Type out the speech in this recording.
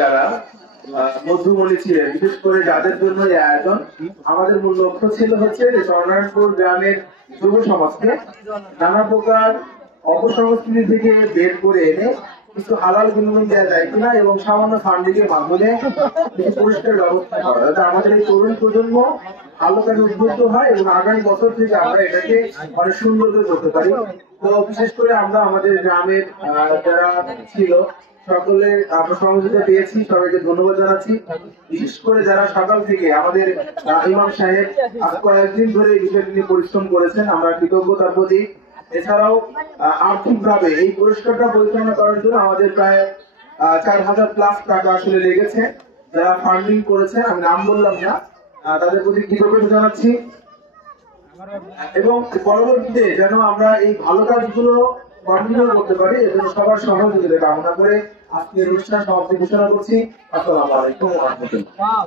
যারা মধ্যমণি ছিলেন, বিশেষ করে যাদের জন্য এই আয়োজন, আমাদের মূল লক্ষ্য ছিল হচ্ছে যে চরনারায়ণপুর গ্রামের যুব সমাজকে নানা প্রকার অপসংস্কৃতি থেকে বের করে এনে কিছু হালাল বিনোদন দেওয়া যায় কিনা এবং সামান্য ফান্ডিং এর মাধ্যমে কিছু পুরস্কার ব্যবস্থা করা, যাতে আমাদের এই তরুণ প্রজন্ম ভালো কাজে উদ্বুদ্ধ হয় এবং আগামী বছর থেকে আমরা এটাকে অনেক সুন্দর করে করতে পারি। তো বিশেষ করে আমরা আমাদের গ্রামের যারা ছিল সকলের আমরা সহযোগিতা পেয়েছি, সবাইকে ধন্যবাদ জানাচ্ছি। বিশেষ করে যারা সকাল থেকে আমাদের ইমাম সাহেব আজ কয়েকদিন ধরে এই বিষয়টি নিয়ে পরিশ্রম করেছেন, আমরা কৃতজ্ঞ তার প্রতি। এছাড়াও আর্থিকভাবে এই পুরস্কারটা পরিচালনা করার জন্য আমাদের প্রায় 4,000+ টাকা আসলে লেগেছে। যারা ফান্ডিং করেছে, আমি নাম বললাম না, তাদের প্রতি কৃতজ্ঞতা জানাচ্ছি। এবং পরবর্তীতে যেন আমরা এই ভালো কাজগুলো কন্টিনিউ করতে পারি, এজন্য সবার সহযোগিতা কামনা করে আজকের অনুষ্ঠান সমাপ্তি ঘোষণা করছি। আসসালামু আলাইকুম ওয়া রাহমাতুল্লাহ।